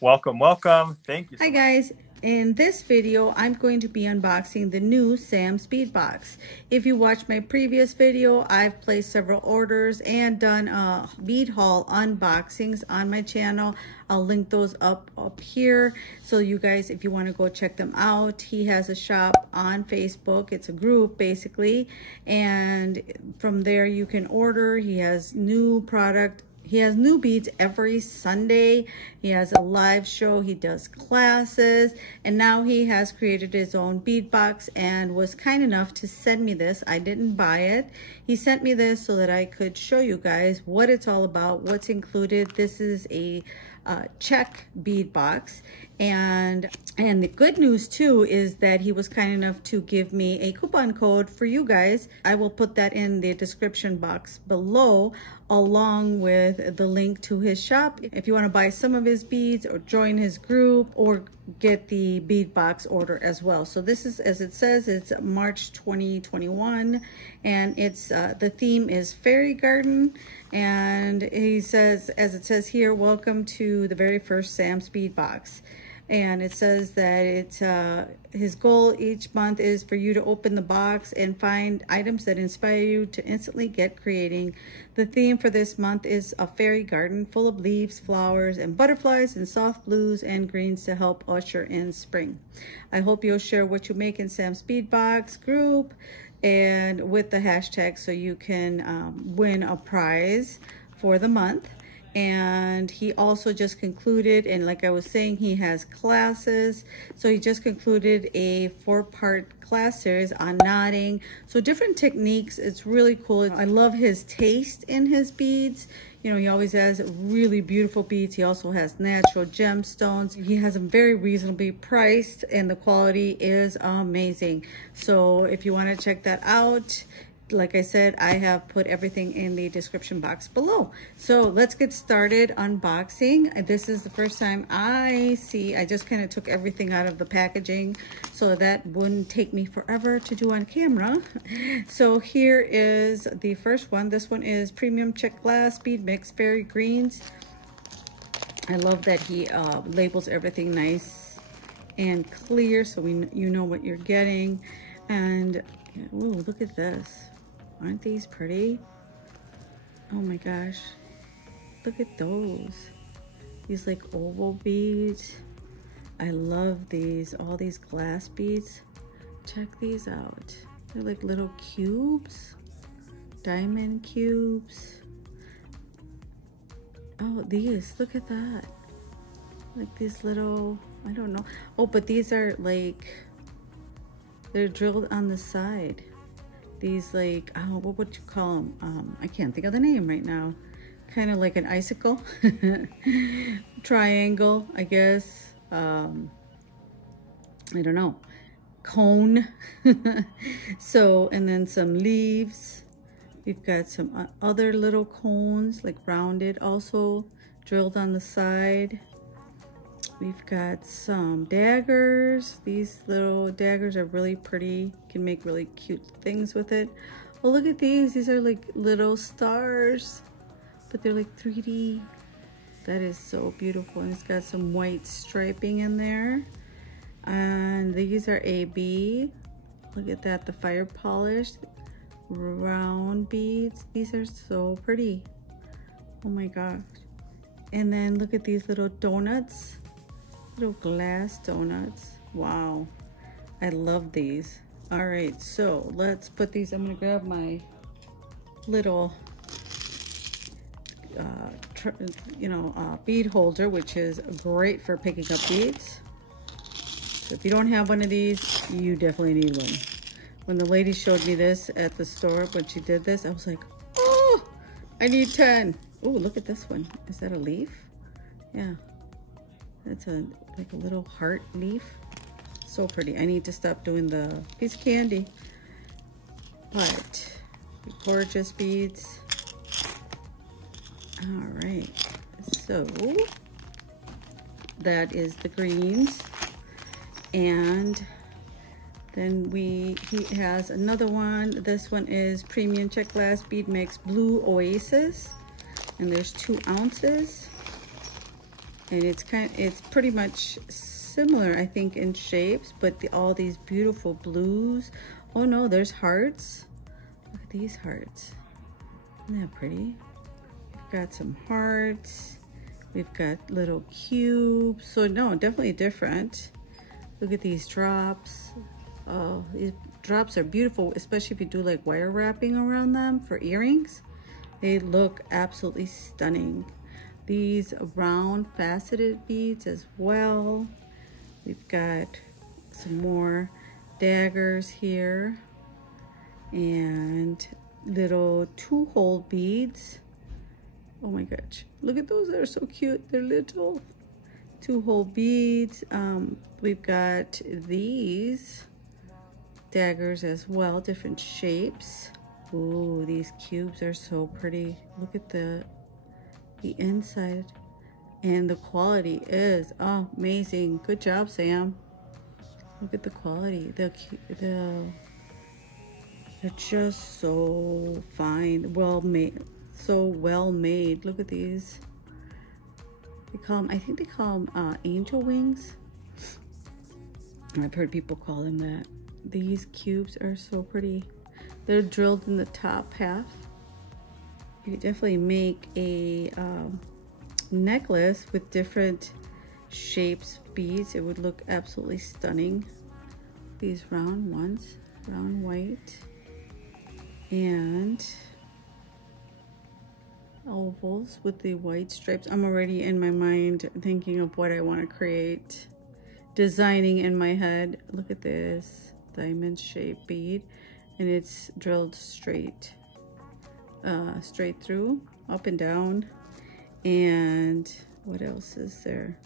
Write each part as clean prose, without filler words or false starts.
Welcome, welcome. Thank you so Hi much. guys. In this video, I'm going to be unboxing the new Sam's Bead Box. If you watched my previous video, I've placed several orders and done bead haul unboxings on my channel. I'll link those up here. So you guys, if you want to go check them out, he has a shop on Facebook. It's a group basically. And from there you can order. He has new product. He has new beads every Sunday. He has a live show. He does classes. And now he has created his own bead box and was kind enough to send me this. I didn't buy it. He sent me this so that I could show you guys what it's all about, what's included. This is a Czech bead box. And the good news too is that he was kind enough to give me a coupon code for you guys. I will put that in the description box below, along with the link to his shop if you want to buy some of his beads or join his group or get the bead box order as well. So this is, as it says, it's March 2021, and it's the theme is fairy garden. And he says, as it says here, welcome to the very first Sam's Bead Box. And it says that it's his goal each month is for you to open the box and find items that inspire you to instantly get creating. The theme for this month is a fairy garden full of leaves, flowers, and butterflies, and soft blues and greens to help usher in spring. I hope you'll share what you make in Sam's Bead Box group and with the hashtag so you can win a prize for the month. And he also just concluded, and like I was saying, he has classes. So he just concluded a 4-part class series on knotting. So different techniques. It's really cool. I love his taste in his beads. You know, he always has really beautiful beads. He also has natural gemstones. He has them very reasonably priced, and the quality is amazing. So if you want to check that out, like I said, I have put everything in the description box below. So let's get started unboxing. This is the first time I just kind of took everything out of the packaging so that wouldn't take me forever to do on camera. So here is the first one. This one is Premium Czech Glass Bead Mix Fairy Greens. I love that he labels everything nice and clear so you know what you're getting. And oh, look at this. Aren't these pretty? Oh my gosh. Look at those. These like oval beads. I love these. All these glass beads. Check these out. They're like little cubes. Diamond cubes. Oh, these. Look at that. Like these little, I don't know. Oh, but these are like, they're drilled on the side. These like, oh, what would you call them? I can't think of the name right now. Kind of like an icicle. Triangle, I guess. I don't know. Cone. So, and then some leaves. We've got some other little cones, like rounded, also drilled on the side. We've got some daggers. These little daggers are really pretty. You can make really cute things with it. Oh, look at these. These are like little stars, but they're like 3D. That is so beautiful. And it's got some white striping in there. And these are AB. Look at that, the fire polished round beads. These are so pretty. Oh my gosh. And then look at these little donuts. Little glass donuts. Wow, I love these. All right, so let's put these. I'm gonna grab my little bead holder, which is great for picking up beads. So if you don't have one of these, you definitely need one. When the lady showed me this at the store, when she did this, I was like, oh, I need 10. Oh, look at this one. Is that a leaf? Yeah. That's like a little heart leaf. So pretty. I need to stop doing the piece of candy. But gorgeous beads. All right. So that is the greens. And then he has another one. This one is Premium Czech Glass Bead Mix Blue Oasis. And there's 2 ounces. And it's pretty much similar, I think, in shapes, but all these beautiful blues. Oh no, there's hearts. Look at these hearts. Isn't that pretty? We've got some hearts. We've got little cubes. So no, definitely different. Look at these drops. Oh, these drops are beautiful, especially if you do like wire wrapping around them for earrings. They look absolutely stunning. These round faceted beads as well. We've got some more daggers here and little 2-hole beads. Oh my gosh, look at those, they're so cute. They're little 2-hole beads. We've got these daggers as well, different shapes. Ooh, these cubes are so pretty. Look at the inside, and the quality is amazing. Good job, Sam. Look at the quality. They're just so fine, well made, so well made. Look at these. They call them, I think they call them angel wings. I've heard people call them that. These cubes are so pretty. They're drilled in the top half. You could definitely make a necklace with different shapes, beads. It would look absolutely stunning. These round ones, round white, and ovals with the white stripes. I'm already in my mind thinking of what I want to create, designing in my head. Look at this diamond shaped bead, and it's drilled straight through, up and down. And what else is there?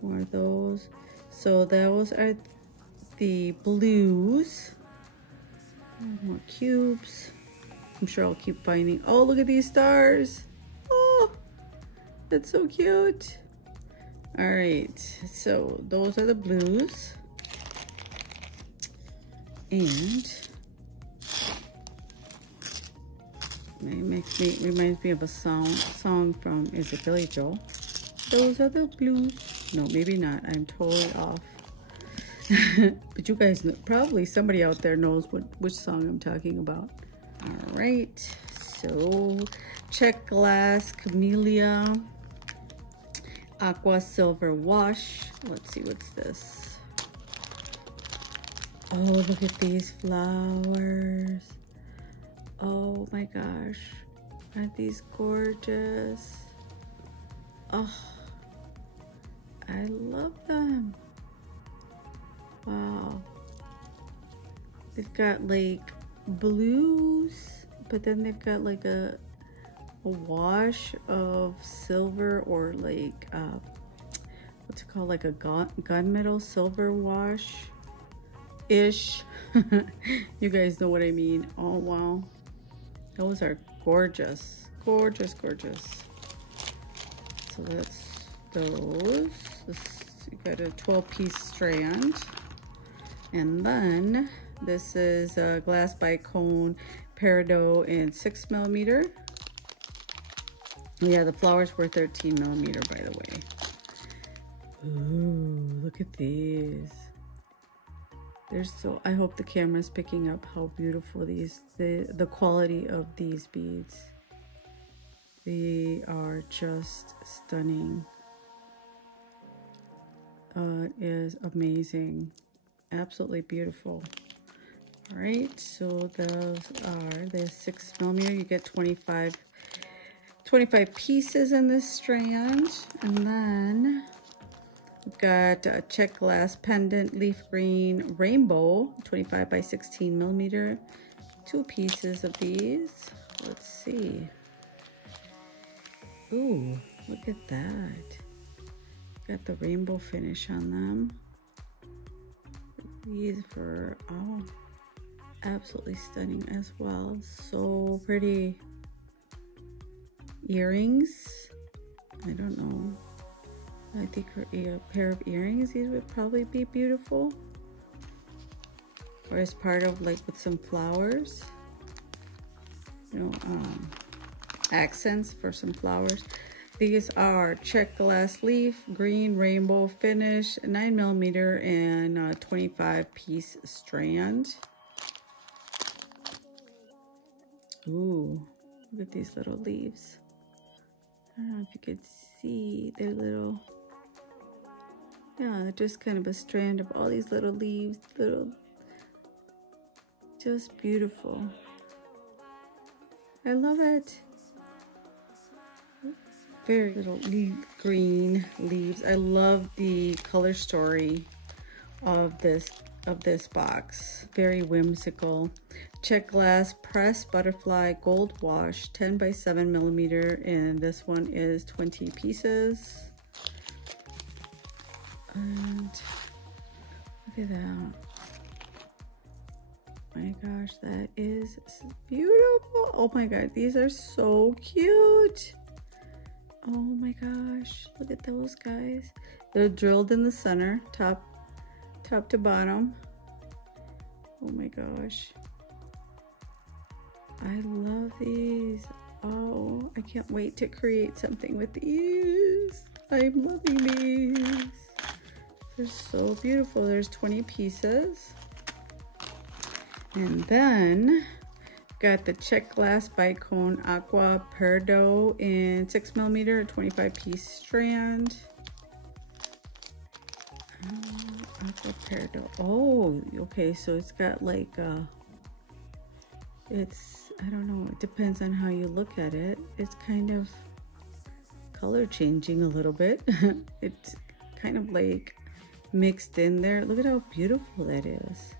More of those. So those are the blues. More cubes. I'm sure I'll keep finding. Oh, look at these stars. Oh, that's so cute. All right, so those are the blues. And it reminds me of a song from, is it Billy Joel? Those are the blues. No, maybe not. I'm totally off. But you guys know, probably somebody out there knows which song I'm talking about. All right, so Czech glass, Camellia, Aqua silver wash. Let's see, what's this? Oh, look at these flowers. Oh my gosh, aren't these gorgeous? Oh, I love them. Wow. They've got like blues, but then they've got like a wash of silver, or like what's it called, like a gunmetal silver wash ish. You guys know what I mean. Oh wow, those are gorgeous, gorgeous, gorgeous. So that's those. You got a 12-piece strand. And then this is a glass Bicone peridot in 6mm. Yeah, the flowers were 13mm, by the way. Ooh, look at these. They're so, I hope the camera's picking up how beautiful the quality of these beads. They are just stunning. It is amazing. Absolutely beautiful. All right, so those are the 6mm. You get 25 pieces in this strand. And then we've got a Czech glass pendant leaf green rainbow, 25 by 16mm. 2 pieces of these. Let's see. Ooh, look at that. Got the rainbow finish on them. These were all absolutely stunning as well. So pretty. Earrings. I don't know. I think for a pair of earrings, these would probably be beautiful. Or as part of like with some flowers. You know, accents for some flowers. These are Czech glass leaf, green rainbow finish, 9mm and 25 piece strand. Ooh, look at these little leaves. I don't know if you could see their little, yeah, just kind of a strand of all these little leaves, just beautiful. I love it. Very little green leaves. I love the color story of this box. Very whimsical. Czech glass pressed butterfly gold wash, 10 by 7mm, and this one is 20 pieces. And look at that. My gosh, that is beautiful. Oh my god, these are so cute. Oh my gosh, look at those guys. They're drilled in the center, top to bottom. Oh my gosh, I love these. Oh, I can't wait to create something with these. I'm loving these. They're so beautiful. There's 20 pieces. And then got the Czech glass Bicone Aqua Perdo in 6mm, 25 piece strand. Aqua Perdo. Oh, okay, so it's got like it's, I don't know, it depends on how you look at it. It's kind of color changing a little bit. It's kind of like mixed in there. Look at how beautiful that is.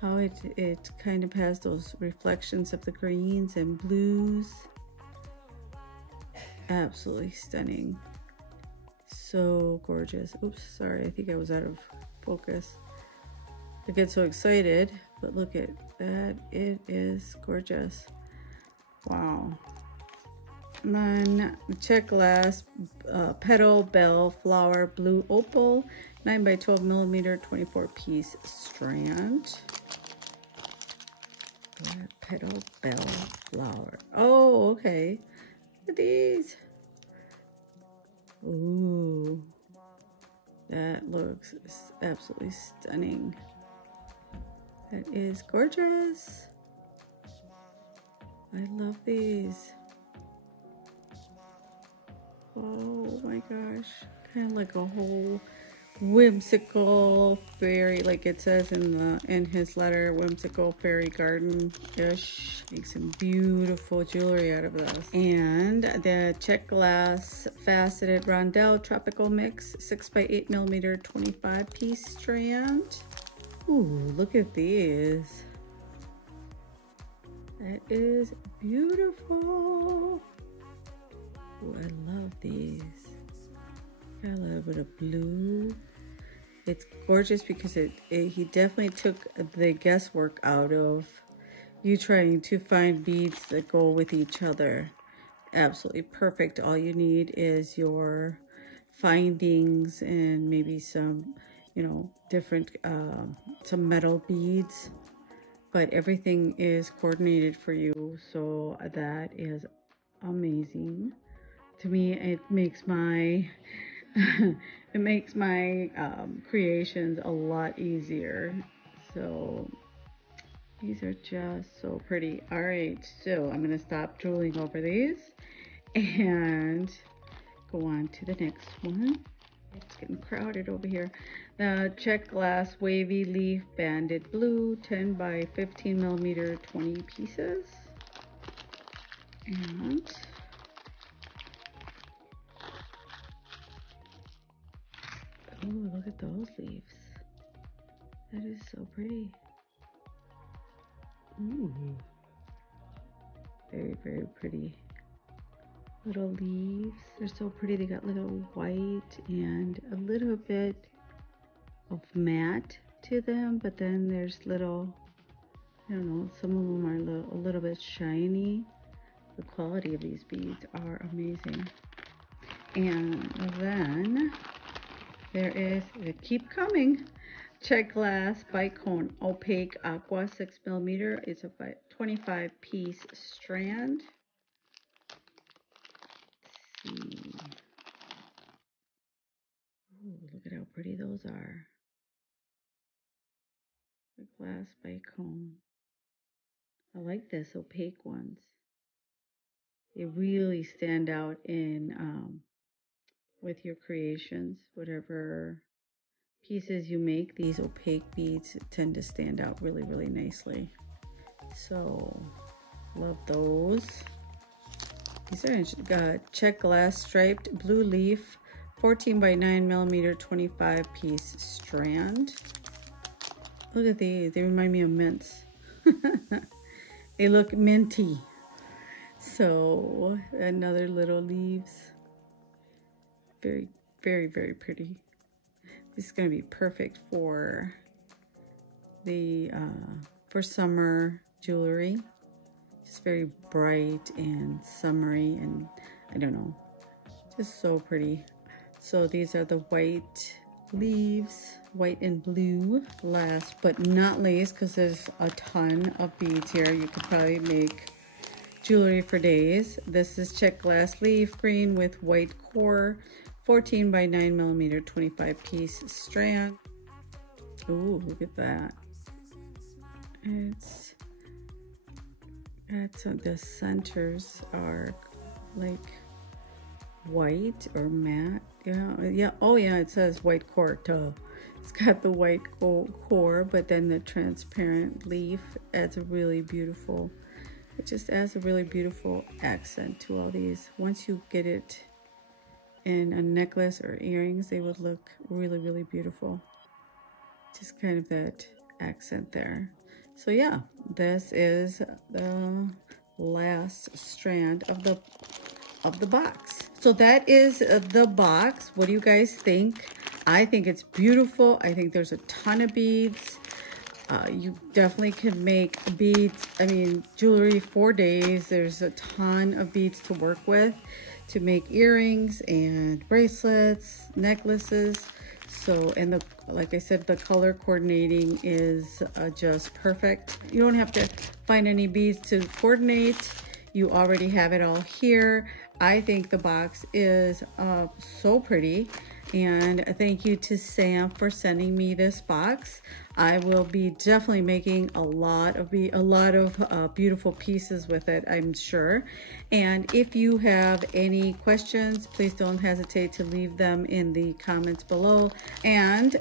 How it kind of has those reflections of the greens and blues. Absolutely stunning. So gorgeous. Oops, sorry, I think I was out of focus. I get so excited, but look at that. It is gorgeous. Wow. And then the Czech glass petal bell flower blue opal, 9 by 12mm, 24 piece strand. Petal bell flower. Oh, okay. Look at these. Ooh, that looks absolutely stunning. That is gorgeous. I love these. Oh my gosh, kind of like a whole whimsical fairy, like it says in his letter, whimsical fairy garden-ish. Make some beautiful jewelry out of this. And the Czech glass faceted Rondelle tropical mix, 6 by 8mm, 25 piece strand. Ooh, look at these. That is beautiful. Ooh, I love these. Got a little bit of blue. It's gorgeous because he definitely took the guesswork out of you trying to find beads that go with each other. Absolutely perfect. All you need is your findings and maybe some, you know, different, some metal beads. But everything is coordinated for you. So that is amazing. To me, it makes my it makes my creations a lot easier. So these are just so pretty. All right, so I'm gonna stop drooling over these and go on to the next one. It's getting crowded over here. The Czech glass wavy leaf banded blue, 10 by 15mm, 20 pieces. And oh, look at those leaves. That is so pretty. Ooh. Very, very pretty. Little leaves. They're so pretty. They got little white and a little bit of matte to them, but then there's little, I don't know, some of them are a little bit shiny. The quality of these beads are amazing. And then there is, they keep coming, Czech glass Bicone opaque Aqua 6mm. It's a 25 piece strand. see. Ooh, look at how pretty those are. The glass Bicone. I like this opaque ones. They really stand out in with your creations, whatever pieces you make. These opaque beads tend to stand out really, really nicely. So, love those. These are Czech glass striped blue leaf, 14 by 9 millimeter, 25 piece strand. Look at these, they remind me of mints. They look minty. So, another little leaves. Very, very, very pretty. This is going to be perfect for the for summer jewelry. Just very bright and summery, and I don't know, just so pretty. So these are the white leaves, white and blue. Last but not least, because there's a ton of beads here, you could probably make jewelry for days. This is Czech glass leaf green with white core, 14 by 9 millimeter, 25 piece strand. Ooh, look at that. It's the centers are like white or matte. Yeah. Oh yeah, it says white core too. It's got the white core, but then the transparent leaf adds a really beautiful, it just adds a really beautiful accent to all these. Once you get it in a necklace or earrings, they would look really, really beautiful. Just kind of that accent there. So yeah, this is the last strand of the box. So that is the box. What do you guys think? I think it's beautiful. I think there's a ton of beads. You definitely can make beads, jewelry for days. There's a ton of beads to work with to make earrings and bracelets, necklaces. So, and like I said, the color coordinating is just perfect. You don't have to find any beads to coordinate. You already have it all here. I think the box is so pretty. And thank you to Sam for sending me this box. I will be definitely making a lot of beautiful pieces with it, I'm sure. And if you have any questions, please don't hesitate to leave them in the comments below. And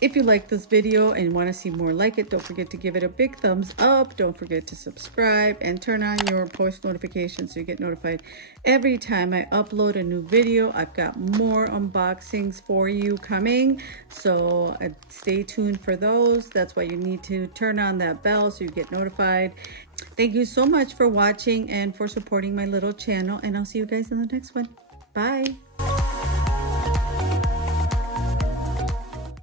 if you like this video and want to see more like it, don't forget to give it a big thumbs up. Don't forget to subscribe and turn on your post notifications so you get notified every time I upload a new video. I've got more unboxings for you coming, so stay tuned for those. That's why you need to turn on that bell so you get notified. Thank you so much for watching and for supporting my little channel, and I'll see you guys in the next one. Bye.